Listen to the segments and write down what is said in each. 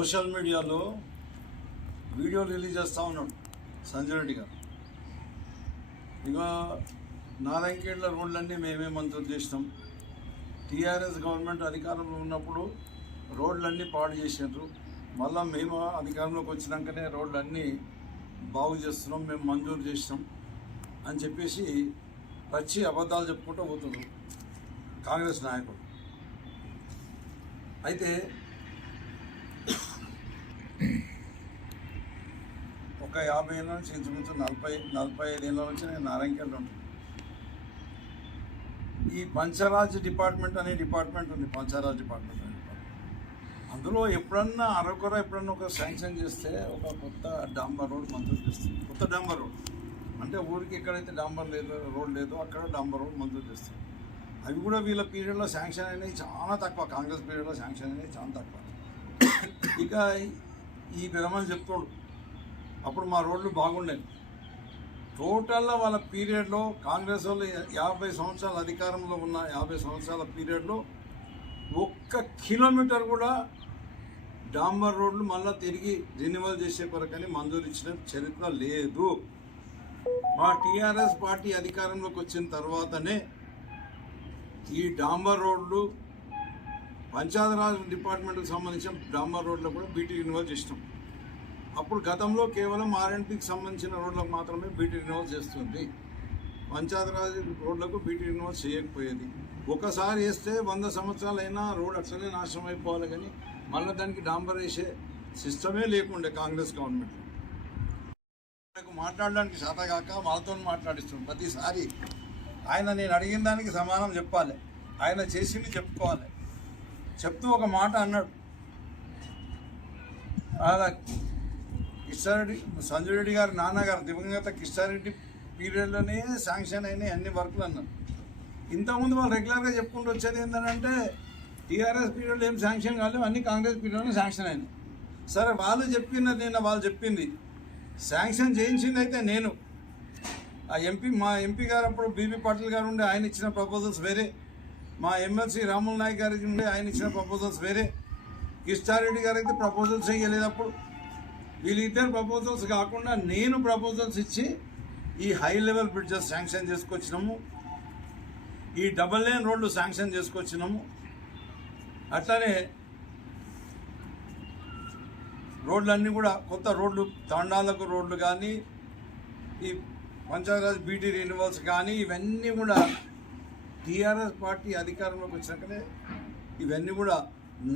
Social మీడియాలో video release చేస్తూ ఉన్నాడు సంజయ్ రెడ్డి గారు. ఇక నారాయణకేళ్ళ రోడ్లన్నీ మేమే మంజూరు చేసినాం. టీఆర్ఎస్ గవర్నమెంట్ అధికారంలో ఉన్నప్పుడు రోడ్లన్నీ పాడు చేసినారు. మళ్ళా మేము అధికారంలోకి వచ్చినాకనే రోడ్లన్నీ బాగు చేస్తున్నాం మేము మంజూరు చేసినాం అని చెప్పేసి వచ్చి అబద్ధాలు చెప్పుకుంటూ పోతున్నారు కాంగ్రెస్ నాయకుడు అయితే ఒక యాభై ఏళ్ళ నుంచి ఇంచుమించు నలభై నలభై ఐదు ఏళ్ళ నుంచి నేను నారాయణకేళ్ళు ఉంటాను ఈ పంచరాజ్ డిపార్ట్మెంట్ అనే డిపార్ట్మెంట్ ఉంది పంచరాజ్ డిపార్ట్మెంట్ అనే డిపార్ట్మెంట్. అందులో ఎప్పుడన్నా అరకొర ఎప్పుడన్నా ఒక శాంక్షన్ చేస్తే ఒక కొత్త డాంబర్ రోడ్ మంజూరు చేస్తుంది. కొత్త డాంబర్ రోడ్. అంటే ఊరికి ఎక్కడైతే డాంబర్ లేదు రోడ్ లేదో అక్కడ డాంబర్ రోడ్ మంజూరు చేస్తుంది. అవి కూడా వీళ్ళ పీరియడ్లో శాంక్షన్ అయినాయి చాలా తక్కువ. కాంగ్రెస్ పీరియడ్లో శాంక్షన్ అయినాయి చాలా తక్కువ. ఇక ఈ విరమణ చెప్తాడు. అప్పుడు మా రోడ్లు బాగుండేవి. టోటల్గా వాళ్ళ పీరియడ్లో కాంగ్రెస్ వాళ్ళు యాభై సంవత్సరాల అధికారంలో ఉన్న యాభై సంవత్సరాల పీరియడ్లో ఒక్క కిలోమీటర్ కూడా డాంబర్ రోడ్లు మళ్ళీ తిరిగి రెన్యువల్ చేసే కొరకని మంజూరు ఇచ్చిన చరిత్ర లేదు. మా టీఆర్ఎస్ పార్టీ అధికారంలోకి వచ్చిన తర్వాతనే ఈ డాంబర్ రోడ్లు పంచాయతీరాజ్ డిపార్ట్మెంట్కి సంబంధించిన డాంబర్ రోడ్లు కూడా బీటీ రెన్యువల్ చేసినాం. అప్పుడు గతంలో కేవలం ఆర్ఎన్పికి సంబంధించిన రోడ్లకు మాత్రమే బీటీ రినోవల్ చేస్తుంది. పంచాయతీరాజ్ రోడ్లకు బీటీ రినోవల్ చేయకపోయేది. ఒకసారి వేస్తే వంద సంవత్సరాలైనా రోడ్ అట్లనే నాశనం అయిపోవాలి కానీ మళ్ళీ దానికి డాంబర్ వేసే సిస్టమే లేకుండే కాంగ్రెస్ గవర్నమెంట్. మాట్లాడడానికి శాతగాక వాళ్ళతో మాట్లాడిస్తుంది ప్రతిసారి ఆయన నేను అడిగిన దానికి సమానం చెప్పాలి. ఆయన చేసింది చెప్పుకోవాలి. చెప్తూ ఒక మాట అన్నాడు. అలా కిష్టారెడ్డి సంజయ్ రెడ్డి గారు నాన్నగారు దివంగత కిష్టారెడ్డి పీరియడ్లోనే శాంక్షన్ అయినాయి అన్ని వర్క్లు అన్నారు ఇంతకుముందు వాళ్ళు రెగ్యులర్గా చెప్పుకుంటూ వచ్చేది ఏంటంటే టీఆర్ఎస్ పీరియడ్లో ఏం శాంక్షన్ కాలేవు అన్ని కాంగ్రెస్ పీరియడ్లోనే శాంక్షన్ అయినాయి. సరే వాళ్ళు చెప్పినది నిన్న వాళ్ళు చెప్పింది. శాంక్షన్ చేయించింది అయితే నేను. ఆ ఎంపీ మా ఎంపీ గారు అప్పుడు బీబీ పాటిల్ గారు ఉండే ఆయన ఇచ్చిన ప్రపోజల్స్ వేరే. మా ఎమ్మెల్సీ రాముల్ నాయక్ గారికి ఉండే ఆయన ఇచ్చిన ప్రపోజల్స్ వేరే. కిష్టారెడ్డి గారు అయితే ప్రపోజల్స్ చేయలేదు అప్పుడు. వీళ్ళిద్దరు ప్రపోజల్స్ కాకుండా నేను ప్రపోజల్స్ ఇచ్చి ఈ హై లెవెల్ బ్రిడ్జెస్ శాంక్షన్ చేసుకొచ్చినాము. ఈ డబల్ లేన్ రోడ్లు శాంక్షన్ చేసుకొచ్చినాము. అట్లనే రోడ్లన్నీ కూడా కొత్త రోడ్లు తాండాలకు రోడ్లు కానీ ఈ పంచాయతీరాజ్ బీటీ రెన్యువల్స్ కానీ ఇవన్నీ కూడా టీఆర్ఎస్ పార్టీ అధికారంలోకి వచ్చినాకనే ఇవన్నీ కూడా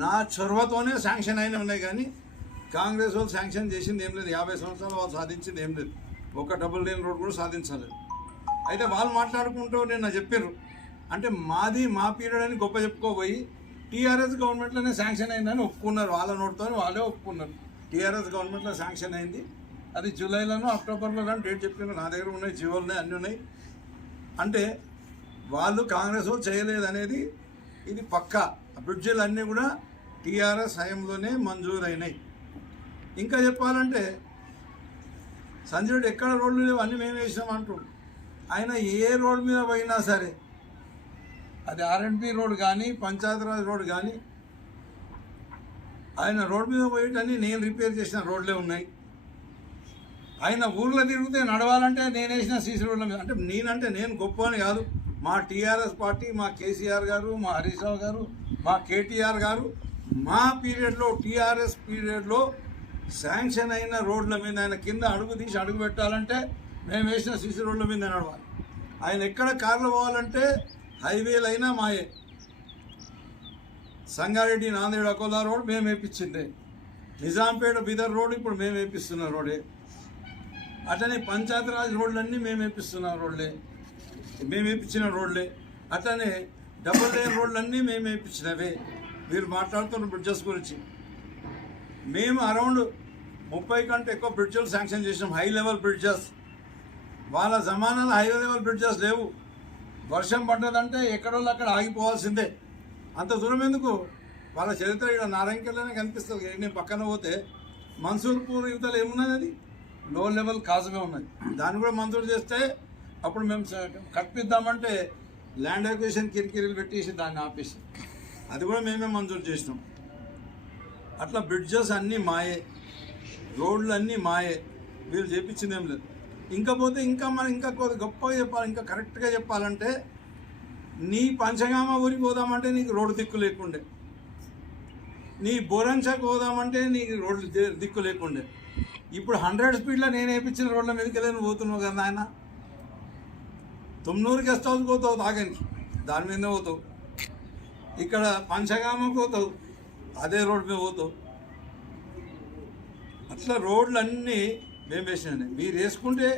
నా చొరవతోనే శాంక్షన్ అయిన ఉన్నాయి కానీ కాంగ్రెస్ వాళ్ళు శాంక్షన్ చేసింది ఏం లేదు. యాభై సంవత్సరాలు వాళ్ళు సాధించింది ఏం లేదు. ఒక డబుల్ లేన్ రోడ్ కూడా సాధించలేదు. అయితే వాళ్ళు మాట్లాడుకుంటూ నిన్న చెప్పారు అంటే మాది మా పీరియడ్ అని గొప్ప చెప్పుకోబోయి టీఆర్ఎస్ గవర్నమెంట్లోనే శాంక్షన్ అయిందని ఒప్పుకున్నారు. వాళ్ళ నోటితో వాళ్ళే ఒప్పుకున్నారు. టీఆర్ఎస్ గవర్నమెంట్లో శాంక్షన్ అయింది. అది జూలైలోనూ అక్టోబర్లో కానీ డేట్ చెప్పారు నా దగ్గర ఉన్నాయి జీవోలు ఉన్నాయి అన్నీ ఉన్నాయి. అంటే వాళ్ళు కాంగ్రెస్ వాళ్ళు చేయలేదు అనేది ఇది పక్కా. బ్రిడ్జిలు అన్నీ కూడా టీఆర్ఎస్ హయంలోనే మంజూరైనాయి. ఇంకా చెప్పాలంటే సంజయ్ ఎక్కడ రోడ్లు లేవు అన్నీ మేము వేసినాం అంటుండు. ఆయన ఏ రోడ్ మీద పోయినా సరే అది ఆర్ఎండ్పి రోడ్ కానీ పంచాయతీరాజ్ రోడ్ కానీ ఆయన రోడ్ మీద పోయేటన్నీ నేను రిపేర్ చేసిన రోడ్లే ఉన్నాయి. ఆయన ఊర్లో తిరిగితే నడవాలంటే నేను వేసిన సీసీ రోడ్ల మీద. అంటే నేనంటే నేను గొప్ప అని కాదు. మా టీఆర్ఎస్ పార్టీ మా కేసీఆర్ గారు మా హరీష్ రావు గారు మా కేటీఆర్ గారు మా పీరియడ్లో టీఆర్ఎస్ పీరియడ్లో శాంక్షన్ అయిన రోడ్ల మీద ఆయన కింద అడుగు తీసి అడుగు పెట్టాలంటే మేము వేసిన సిసి రోడ్ల మీద నడవాలి. ఆయన ఎక్కడ కార్లు పోవాలంటే హైవేలు అయినా మాయే. సంగారెడ్డి నాందేడు అకోలా రోడ్ మేము వేపించిందే. నిజాంపేట బిదర్ రోడ్ ఇప్పుడు మేము వేపిస్తున్న రోడే. అట్లనే పంచాయతీరాజ్ రోడ్లన్నీ మేము వేపిస్తున్న రోడ్లే. మేము వేపించిన రోడ్లే. అట్లనే డబుల్ లేన్ రోడ్లన్నీ మేము వేపించినవే. మీరు మాట్లాడుతున్న బ్రిడ్జెస్ గురించి. మేము అరౌండ్ ముప్పై కంటే ఎక్కువ బ్రిడ్జులు శాంక్షన్ చేసినాం. హై లెవెల్ బ్రిడ్జెస్ వాళ్ళ జమానాలో హై లెవెల్ బ్రిడ్జెస్ లేవు. వర్షం పడ్డదంటే ఎక్కడోళ్ళు అక్కడ ఆగిపోవాల్సిందే. అంత దూరం ఎందుకు? వాళ్ళ చరిత్ర ఇక్కడ నారాయణకెళ్ళనే కనిపిస్తుంది నేను పక్కన పోతే మన్సూర్పూర్ యువతలు ఏమున్నది అది? లో లెవెల్ కాజుగా ఉన్నది. దాన్ని కూడా మంజూరు చేస్తే అప్పుడు మేము కట్పిద్దామంటే కట్టిద్దామంటే ల్యాండ్ అక్విజిషన్ కిరికిరీలు పెట్టేసి దాన్ని ఆపేసి. అది కూడా మేమే మంజూరు చేసినాం. అట్లా బ్రిడ్జెస్ అన్నీ మాయే. రోడ్లు అన్నీ మాయే. వీళ్ళు చేపించింది ఏం లేదు. ఇంకా పోతే ఇంకా మనం ఇంకా కొద్ది గొప్పగా చెప్పాలి ఇంకా కరెక్ట్గా చెప్పాలంటే నీ పంచగామ ఊరికి పోదామంటే నీకు రోడ్డు దిక్కు లేకుండే. నీ బోరంచాకు పోదామంటే నీకు రోడ్లు దిక్కు లేకుండే. ఇప్పుడు హండ్రెడ్ స్పీడ్లో నేను వేయించిన రోడ్ల మీదకి వెళ్ళి పోతున్నావు కదా ఆయన తుమ్నూరు గెస్ట్ హౌస్ పోతావు తాగనికి. దాని మీదనే పోతావు. ఇక్కడ పంచగామకు పోతావు. అదే రోడ్ మీద పోతావు. అట్లా రోడ్లు అన్నీ మేము వేసినాయి మీరు వేసుకుంటే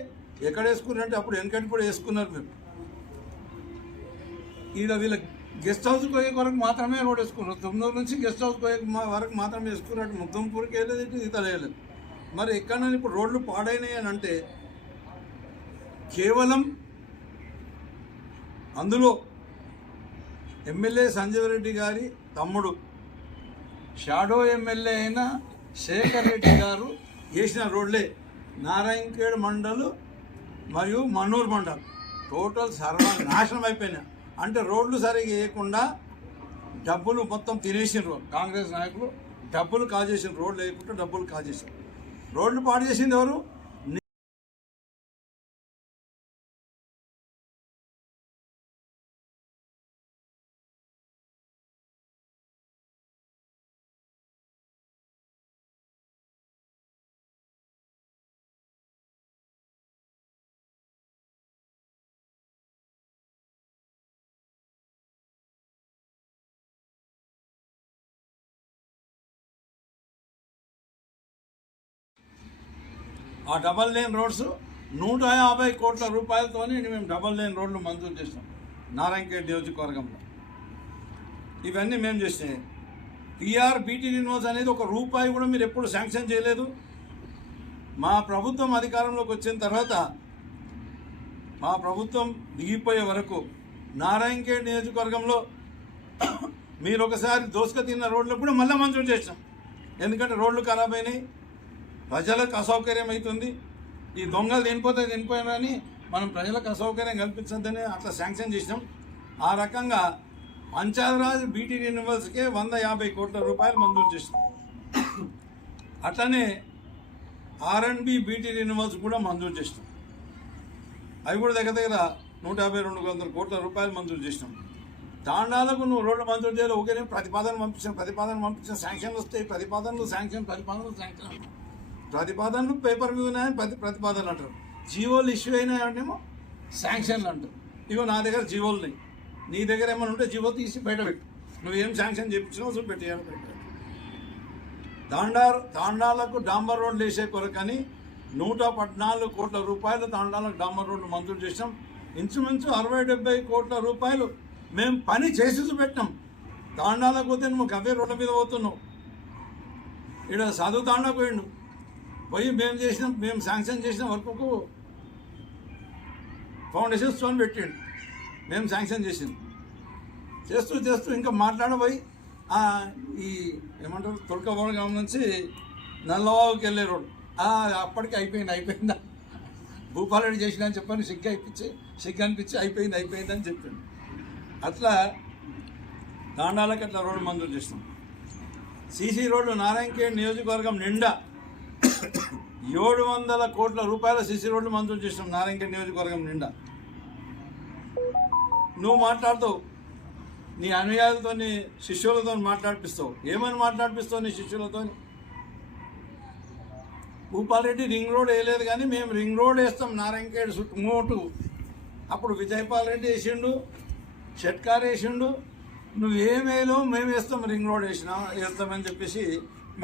ఎక్కడ వేసుకున్నారంటే అప్పుడు వెనకటి కూడా వేసుకున్నారు మేము. ఈడ వీళ్ళ గెస్ట్ హౌస్ పోయే వరకు మాత్రమే రోడ్ వేసుకున్నారు. తొమ్మిది నుంచి గెస్ట్ హౌస్ పోయే మా- వరకు మాత్రమే వేసుకున్నట్టు ముద్దంపూర్కి వెళ్ళేది ఇటు ఈత వేయలేదు మరి ఎక్కడైనా ఇప్పుడు రోడ్లు పాడైనాయి అని అంటే కేవలం అందులో ఎమ్మెల్యే సంజీవ్ రెడ్డి గారి తమ్ముడు షాడో ఎమ్మెల్యే అయిన శేఖర్ రెడ్డి గారు వేసిన రోడ్లే. నారాయణఖేడ్ మండలు మరియు మనూరు మండల్. టోటల్ సర్వనాశనం అయిపోయినాయి. అంటే రోడ్లు సరిగా వేయకుండా డబ్బులు మొత్తం తినేసిండ్రు కాంగ్రెస్ నాయకులు డబ్బులు కాజేసిన రోడ్లు వేయకుండా డబ్బులు కాజేసారు రోడ్లు పాడు చేసింది ఎవరు? ఆ డబల్ లేన్ రోడ్స్ నూట యాభై కోట్ల రూపాయలతోని మేము డబల్ లేన్ రోడ్లు మంజూరు చేసినాం. నారాయణఖేడ్ నియోజకవర్గంలో. ఇవన్నీ మేము చేసినాయి టీఆర్ బీటీ యూనివర్స్ అనేది ఒక రూపాయి కూడా మీరు ఎప్పుడు శాంక్షన్ చేయలేదు. మా ప్రభుత్వం అధికారంలోకి వచ్చిన తర్వాత మా ప్రభుత్వం దిగిపోయే వరకు నారాయణఖేడ్ నియోజకవర్గంలో మీరు ఒకసారి దోసుక తిన్న రోడ్లకు కూడా మళ్ళీ మంజూరు చేసినాం. ఎందుకంటే రోడ్లు ఖరాబ్ అయినాయి. ప్రజలకు అసౌకర్యం అవుతుంది. ఈ దొంగలు తినిపోతే తినిపోయారని మనం ప్రజలకు అసౌకర్యం కల్పించద్దని అట్లా శాంక్షన్ చేసినాం. ఆ రకంగా పంచాయతీరాజ్ బీటీ యూనివర్సిటీకే వంద యాభై కోట్ల రూపాయలు మంజూరు చేసినాం. అట్లనే ఆర్ఎండ్బి బీటీ యూనివర్సిటీ కూడా మంజూరు చేసినాం. అవి కూడా దగ్గర దగ్గర నూట యాభై రెండు వందల కోట్ల రూపాయలు మంజూరు చేసినాం. తాండాలకు నువ్వు రోడ్లు మంజూరు చేయాలి ఓకే ప్రతిపాదన పంపించిన ప్రతిపాదన పంపించిన శాంక్షన్లు వస్తాయి ప్రతిపాదనలు శాంక్షన్ ప్రతిపాదనలు శాంక్షన్. ప్రతిపాదనలు పేపర్ మీద ఉన్నాయని ప్రతి ప్రతిపాదనలు అంటారు. జీవోలు ఇష్యూ అయినాయనేమో శాంక్షన్లు అంటారు. ఇగో నా దగ్గర జీవోలు ఉన్నాయి నీ దగ్గర ఏమైనా ఉంటే జీవో తీసి బయట పెట్టు. నువ్వేం శాంక్షన్ చేయించినా అసలు పెట్టేయాలి బయట పెట్టు. తాండాలకు డాంబర్ రోడ్లు వేసే కొరకని నూట పద్నాలుగు కోట్ల రూపాయలు తాండాలకు డాంబర్ రోడ్లు మంజూరు చేసినాం. ఇంచుమించు అరవై డెబ్బై కోట్ల రూపాయలు మేము పని చేసి చూపెట్టాం తాండాలకు పోతే నువ్వు గవే రోడ్ల మీద పోతున్నావు. ఇక్కడ చదువు తాండా పోయిండు. పోయి మేము చేసిన మేము శాంక్షన్ చేసిన వర్క్కు ఫౌండేషన్ స్టోన్ పెట్టిండు. మేము శాంక్షన్ చేసింది చేస్తూ చేస్తూ ఇంకా మాట్లాడబోయి ఈ ఏమంటారు తులకబోరగాం నుంచి నల్లవాగుకి వెళ్ళే రోడ్డు. అప్పటికి అయిపోయింది అయిపోయిందా? భూపాలరెడ్డి చేసిన అని చెప్పని సిగ్గు అయిపించి సిగ్గు అనిపించి అయిపోయింది అయిపోయింది అని చెప్పిండు. అట్లా తాండాలకు అట్లా రోడ్డు మంజూరు చేసినాం. సీసీ రోడ్డు నారాయణఖేడ్ నియోజకవర్గం నిండా ఏడు వందల కోట్ల రూపాయల సిసి రోడ్లు మంజూరు చేసినాం నారాయణఖేడ్ నియోజకవర్గం నిండా. నువ్వు మాట్లాడుతావు. నీ అనుయాయులతో శిష్యులతో మాట్లాడిపిస్తావు. ఏమని మాట్లాడిపిస్తావు నీ శిష్యులతో భూపాలరెడ్డి రింగ్ రోడ్ వేయలేదు కానీ మేము రింగ్ రోడ్ వేస్తాం నారాయణఖేడ్ చుట్టుమోటు అప్పుడు విజయపాల్ రెడ్డి వేసిండు షట్కార్ వేసిండు. నువ్వు వేయలేవు మేము వేస్తాం రింగ్ రోడ్ వేసినా వేస్తామని చెప్పేసి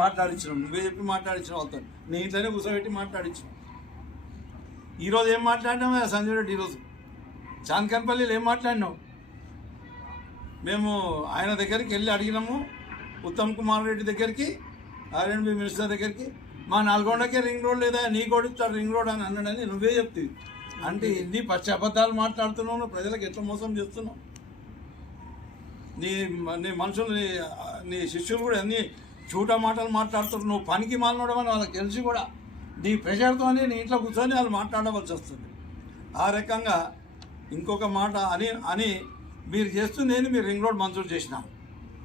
మాట్లాడించినాం నువ్వే చెప్పి మాట్లాడించిన వాళ్ళతో. నీ ఇంట్లోనే కూర్చోబెట్టి మాట్లాడించినాం ఈరోజు ఏం మాట్లాడినావు సంజయ్ రెడ్డి ఈరోజు చాందకన్పల్లిలో ఏం మాట్లాడినావు? మేము ఆయన దగ్గరికి వెళ్ళి అడిగినాము ఉత్తమ్ కుమార్ రెడ్డి దగ్గరికి ఆర్ఎండ్బి మినిస్టర్ దగ్గరికి మా నల్గొండకే రింగ్ రోడ్ లేదా? నీ కూడా ఇస్తాడు రింగ్ రోడ్ అని అన్నాడని నువ్వే చెప్తుంది అంటే ఎన్ని పచ్చి అబద్ధాలు మాట్లాడుతున్నావు? నువ్వు ప్రజలకు ఎట్లా మోసం చేస్తున్నావు? నీ నీ మనుషులు నీ నీ శిష్యులు కూడా అన్ని చూట మాటలు మాట్లాడుతున్నారు. నువ్వు పనికి మాలనడం అని వాళ్ళకి తెలిసి కూడా. నీ ప్రెషర్తోనే నీ ఇంట్లో కూర్చొని వాళ్ళు మాట్లాడవలసి వస్తుంది. ఆ రకంగా ఇంకొక మాట అని అని మీరు చేస్తూ నేను మీరు రింగ్ రోడ్ మంజూరు చేసిన.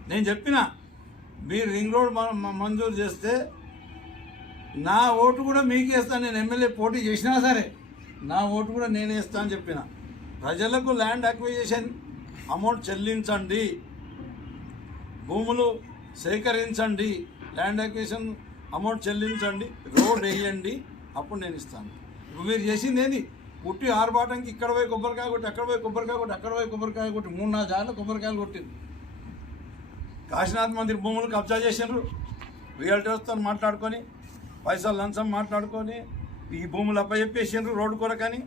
నేను చెప్పిన మీరు రింగ్ రోడ్ మ- మంజూరు చేస్తే నా ఓటు కూడా మీకేస్తాను నేను ఎమ్మెల్యే పోటీ చేసినా సరే నా ఓటు కూడా నేను వేస్తా అని చెప్పిన. ప్రజలకు ల్యాండ్ అక్విజిషన్ అమౌంట్ చెల్లించండి. భూములు సేకరించండి ల్యాండ్ అక్విజిషన్ అమౌంట్ చెల్లించండి రోడ్ వేయండి అప్పుడు నేను ఇస్తాను. ఇప్పుడు మీరు చేసింది ఏంది? పుట్టి ఆరుబాటంకి ఇక్కడ పోయి కొబ్బరికాయ కొట్టి అక్కడ పోయి కొబ్బరికాయ కొట్టి అక్కడ పోయి కొబ్బరికాయ కొట్టి మూడు నాలుగు సార్లు కొబ్బరికాయలు కొట్టింది. కాశీనాథ్ మందిర్ భూములు కబ్జా చేసిండ్రు. రియల్టర్స్తో మాట్లాడుకొని పైసలు లంచం మాట్లాడుకొని ఈ భూములు అప్పచెప్పేసిండ్రు రోడ్డు కొరకని.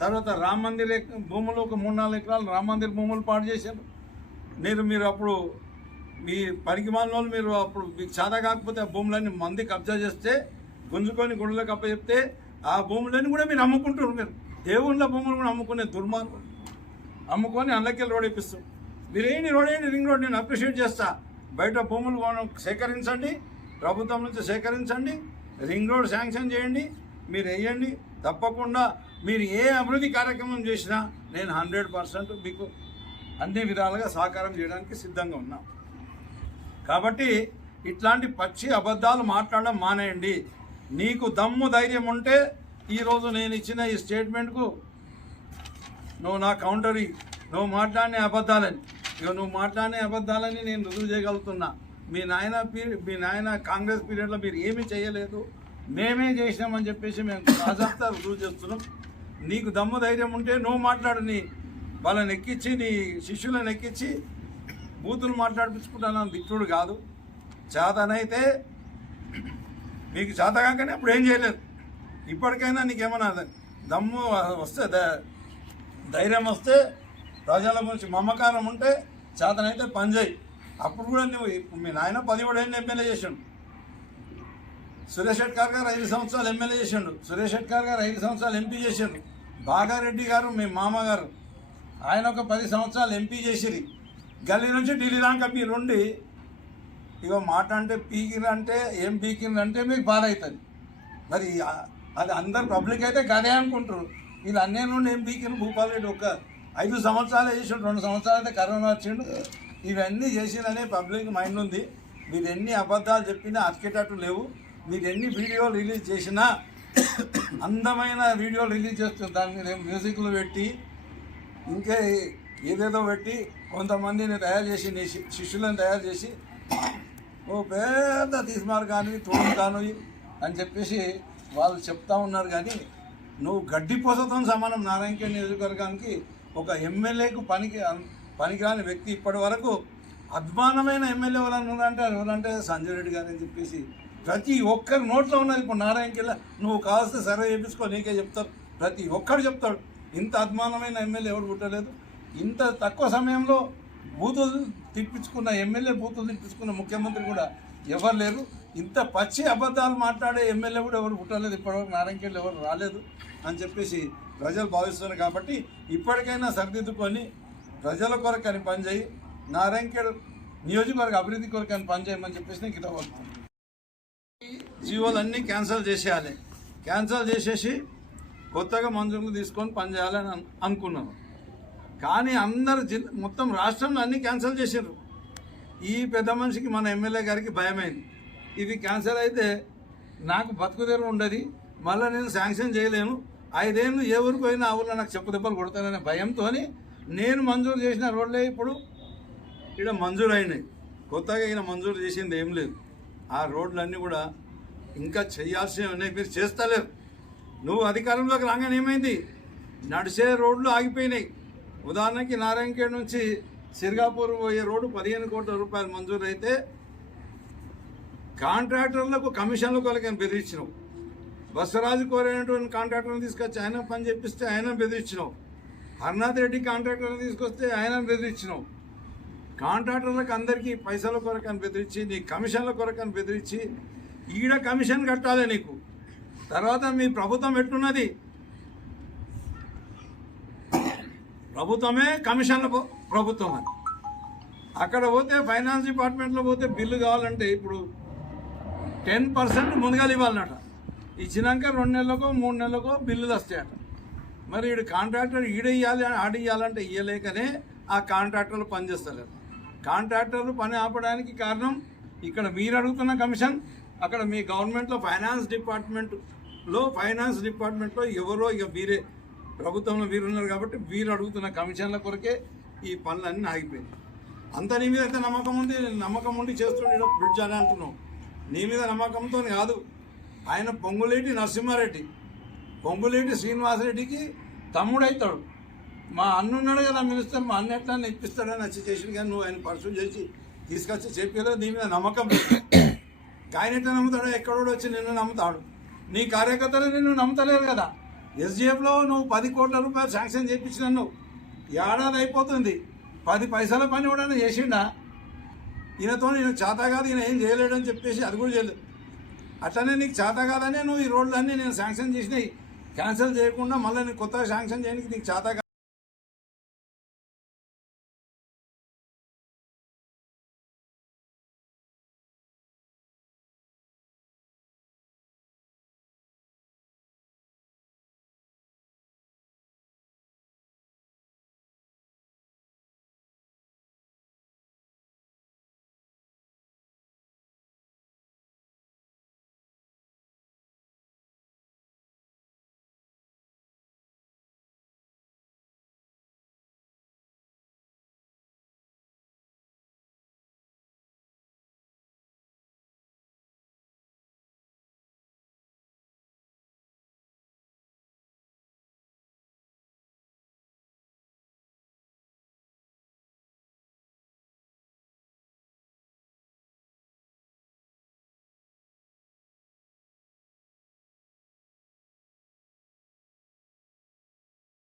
తర్వాత రామ మందిర్ ఎక్- భూములు ఒక మూడు నాలుగు ఎకరాలు రామ మందిర్ భూములు పాడు చేసిండ్రు. మీరు మీరు అప్పుడు మీ పనికి మాలిన మీరు అప్పుడు మీకు చేత కాకపోతే ఆ భూములన్నీ మంది కబ్జా చేస్తే గుంజుకొని గుళ్ళకి అప్పచెప్తే ఆ భూములన్నీ కూడా మీరు అమ్ముకుంటారు మీరు. దేవుళ్ళ భూములు కూడా అమ్ముకునే దుర్మార్గం అమ్ముకొని అందులోకి రోడ్ ఇప్పిస్తాం మీరు ఏంటి రోడ్ ఏంటి రింగ్ రోడ్ నేను అప్రిషియేట్ చేస్తా. బయట భూములు మనం సేకరించండి ప్రభుత్వం నుంచి సేకరించండి రింగ్ రోడ్ శాంక్షన్ చేయండి మీరు వేయండి. తప్పకుండా మీరు ఏ అభివృద్ధి కార్యక్రమం చేసినా నేను హండ్రెడ్ పర్సెంట్ మీకు అన్ని విధాలుగా సహకారం చేయడానికి సిద్ధంగా ఉన్నా. కాబట్టి ఇట్లాంటి పచ్చి అబద్ధాలు మాట్లాడడం మానేయండి. నీకు దమ్ము ధైర్యం ఉంటే ఈరోజు నేను ఇచ్చిన ఈ స్టేట్మెంట్కు నువ్వు నా కౌంటర్ నువ్వు మాట్లాడిన అబద్ధాలని. ఇక నువ్వు మాట్లాడిన అబద్ధాలని నేను రుజువు చేయగలుగుతున్నా. మీ నాయన పీరియడ్ మీ నాయన కాంగ్రెస్ పీరియడ్లో మీరు ఏమీ చేయలేదు. మేమే చేసినామని చెప్పేసి మేము రాజంతా రుజువు చేస్తున్నాం. నీకు దమ్ము ధైర్యం ఉంటే నువ్వు మాట్లాడు నీ వాళ్ళని ఎక్కించి నీ శిష్యులను ఎక్కించి బూతులు మాట్లాడిపించుకుంటానని దిక్కుడు కాదు. చేతనైతే మీకు చేత కాకనే అప్పుడు ఏం చేయలేదు. ఇప్పటికైనా నీకేమన్నా దమ్ము వస్తే ధైర్యం వస్తే ప్రజల గురించి మమకారం ఉంటే చేతనైతే పనిచేయి అప్పుడు కూడా నువ్వు మీ నాయన పదిహేడేళ్ళు ఎమ్మెల్యే చేసిండు? సురేష్ షెట్కార్ గారు ఐదు సంవత్సరాలు ఎమ్మెల్యే చేసిండు. సురేష్ షెట్కార్ గారు ఐదు సంవత్సరాలు ఎంపీ చేసిండు. బాగారెడ్డి గారు మీ మామగారు. ఆయన ఒక పది సంవత్సరాలు ఎంపీ చేసిరి గల్లీ నుంచి ఢిల్లీ దాకా మీరుండి ఇక మాట అంటే పీకిందంటే ఏం పీకిందంటే మీకు బాధ అవుతుంది మరి అది అందరు పబ్లిక్ అయితే గదే అనుకుంటారు. వీళ్ళు అన్నీ నుండి ఏం పీకిరు భూపాల్ రెడ్డి ఒక ఐదు సంవత్సరాలు చేసిండు రెండు సంవత్సరాలు అయితే కరోనా వచ్చిండు. ఇవన్నీ చేసిందనే పబ్లిక్ మైండ్ ఉంది. మీరు ఎన్ని అబద్ధాలు చెప్పినా అతికేటట్టు లేవు. మీరు ఎన్ని వీడియోలు రిలీజ్ చేసినా అందమైన వీడియోలు రిలీజ్ చేస్తుంది దాని మీద మ్యూజిక్లు పెట్టి ఇంకా ఏదేదో పెట్టి కొంతమందిని తయారు చేసి నీ శిష్యులను తయారు చేసి ఓ పెద్ద తీసుమారు కానీ తోడు కాను అని చెప్పేసి వాళ్ళు చెప్తా ఉన్నారు కానీ నువ్వు గడ్డి పోసతో సమానం నారాయణకే నియోజకవర్గానికి ఒక ఎమ్మెల్యేకు పనికి పనికిరాని వ్యక్తి ఇప్పటి వరకు అద్మానమైన ఎమ్మెల్యే ఎవరన్నా ఉన్నారంటే ఎవరంటే సంజయ్ రెడ్డి గారు అని చెప్పేసి. ప్రతి ఒక్కరి నోట్లో ఉన్నది ఇప్పుడు నారాయణకి నువ్వు కావాల్సిన సర్వే చేయించుకో నీకే చెప్తారు. ప్రతి ఒక్కరు చెప్తాడు. ఇంత అద్మానమైన ఎమ్మెల్యే ఎవరు పుట్టలేదు. ఇంత తక్కువ సమయంలో బూతులు తిప్పించుకున్న ఎమ్మెల్యే బూతులు తిప్పించుకున్న ముఖ్యమంత్రి కూడా ఎవరు లేరు. ఇంత పచ్చి అబద్ధాలు మాట్లాడే ఎమ్మెల్యే కూడా ఎవరు పుట్టలేదు. ఇప్పటివరకు నారాయణకేళ్ళు ఎవరు రాలేదు అని చెప్పేసి ప్రజలు భావిస్తున్నారు కాబట్టి ఇప్పటికైనా సరిదిద్దుకొని ప్రజల కొరకు అని పనిచేయి నారాయణకేడు నియోజకవర్గ అభివృద్ధి కొరకు అని పనిచేయమని చెప్పేసి నేను కింద వస్తున్నాను జీవోలన్నీ క్యాన్సిల్ చేసేయాలి. క్యాన్సిల్ చేసేసి కొత్తగా మంజూరులు తీసుకొని పనిచేయాలని అనుకున్నాను. కానీ అందరు జిల్లా మొత్తం రాష్ట్రంలో అన్నీ క్యాన్సిల్ చేసారు ఈ పెద్ద మనిషికి మన ఎమ్మెల్యే గారికి భయమైంది. ఇవి క్యాన్సిల్ అయితే నాకు బతుకుదేరు ఉండదు. మళ్ళీ నేను శాంక్షన్ చేయలేను. ఐదేళ్ళు ఏ ఊరికి పోయినా ఆ ఊళ్ళో నాకు చెప్పు దెబ్బలు కొడతాననే భయంతో నేను మంజూరు చేసిన రోడ్లే ఇప్పుడు ఇక్కడ మంజూరు అయినాయి కొత్తగా ఈయన మంజూరు చేసింది ఏం లేదు. ఆ రోడ్లన్నీ కూడా ఇంకా చేయాల్సినవి ఉన్నాయి మీరు చేస్తలేరు. నువ్వు అధికారంలోకి రాగానే ఏమైంది? నడిచే రోడ్లు ఆగిపోయినాయి. ఉదాహరణకి నారాయణఖేడ్ నుంచి సిర్గాపూర్ పోయే రోడ్డు పదిహేను కోట్ల రూపాయలు మంజూరైతే కాంట్రాక్టర్లకు కమిషన్ల కొలకని బెదిరించినావు బసవరాజు కోరైనటువంటి కాంట్రాక్టర్ని తీసుకొచ్చి ఆయన పని చెప్పిస్తే ఆయన బెదిరించినావు హర్నాథ్ రెడ్డి కాంట్రాక్టర్ని తీసుకొస్తే ఆయన బెదిరించినావు కాంట్రాక్టర్లకు అందరికీ పైసల కొరకని బెదిరించి నీ కమిషన్ల కొరకని బెదిరించి ఈడ కమిషన్ కట్టాలి నీకు. తర్వాత మీ ప్రభుత్వం ఎట్టున్నది ప్రభుత్వమే కమిషన్ల ప్రభుత్వం అని అక్కడ పోతే ఫైనాన్స్ డిపార్ట్మెంట్లో పోతే బిల్లు కావాలంటే ఇప్పుడు టెన్ పర్సెంట్ ముందుగా ఇవ్వాలన్నట. ఇచ్చినాక రెండు నెలలకో మూడు నెలలకో బిల్లులు వస్తాయట. మరి ఈడు కాంట్రాక్టర్ ఈడ ఇవ్వాలి ఆడ ఇవ్వాలంటే ఇవ్వలేకనే ఆ కాంట్రాక్టర్లు పనిచేస్తలేరు. కాంట్రాక్టర్లు పని ఆపడానికి కారణం ఇక్కడ మీరు అడుగుతున్న కమిషన్ అక్కడ మీ గవర్నమెంట్లో ఫైనాన్స్ డిపార్ట్మెంట్లో ఫైనాన్స్ డిపార్ట్మెంట్లో ఎవరో ఇక మీరే ప్రభుత్వంలో వీరు ఉన్నారు కాబట్టి వీరు అడుగుతున్న కమిషన్ల కొరకే ఈ పనులన్నీ ఆగిపోయింది అంత నీ మీద అయితే నమ్మకం ఉంది? నమ్మకం ఉండి చేస్తుండే బ్రిడ్జ్ అని అంటున్నావు. నీ మీద నమ్మకంతో కాదు. ఆయన పొంగులేటి నరసింహారెడ్డి. పొంగులేటి శ్రీనివాసరెడ్డికి తమ్ముడు అవుతాడు మా అన్న ఉన్నాడు కదా మినిస్టర్ మా అన్న ఎట్లా ఇప్పిస్తాడని వచ్చి చేసి కానీ నువ్వు ఆయన పర్సూ చేసి తీసుకొచ్చి చెప్పలేదు నీ మీద నమ్మకం ఆయన ఎట్లా నమ్ముతాడో ఎక్కడోడు వచ్చి నిన్ను నమ్ముతాడు. నీ కార్యకర్తలు నిన్ను నమ్ముతలేరు కదా. ఎస్జిఎఫ్లో నువ్వు పది కోట్ల రూపాయలు శాంక్షన్ చేయించిన నువ్వు. ఏడాది అయిపోతుంది. పది పైసల పని కూడా చేసిండా. ఈయనతో నేను చేత కాదు ఈయన ఏం చేయలేడని చెప్పేసి అది కూడా చేయలేదు. అట్లనే నీకు చేత కాదనే నువ్వు ఈ రోడ్లన్నీ నేను శాంక్షన్ చేసినాయి. క్యాన్సిల్ చేయకుండా మళ్ళీ నీకు కొత్తగా శాంక్షన్ చేయడానికి నీకు చేత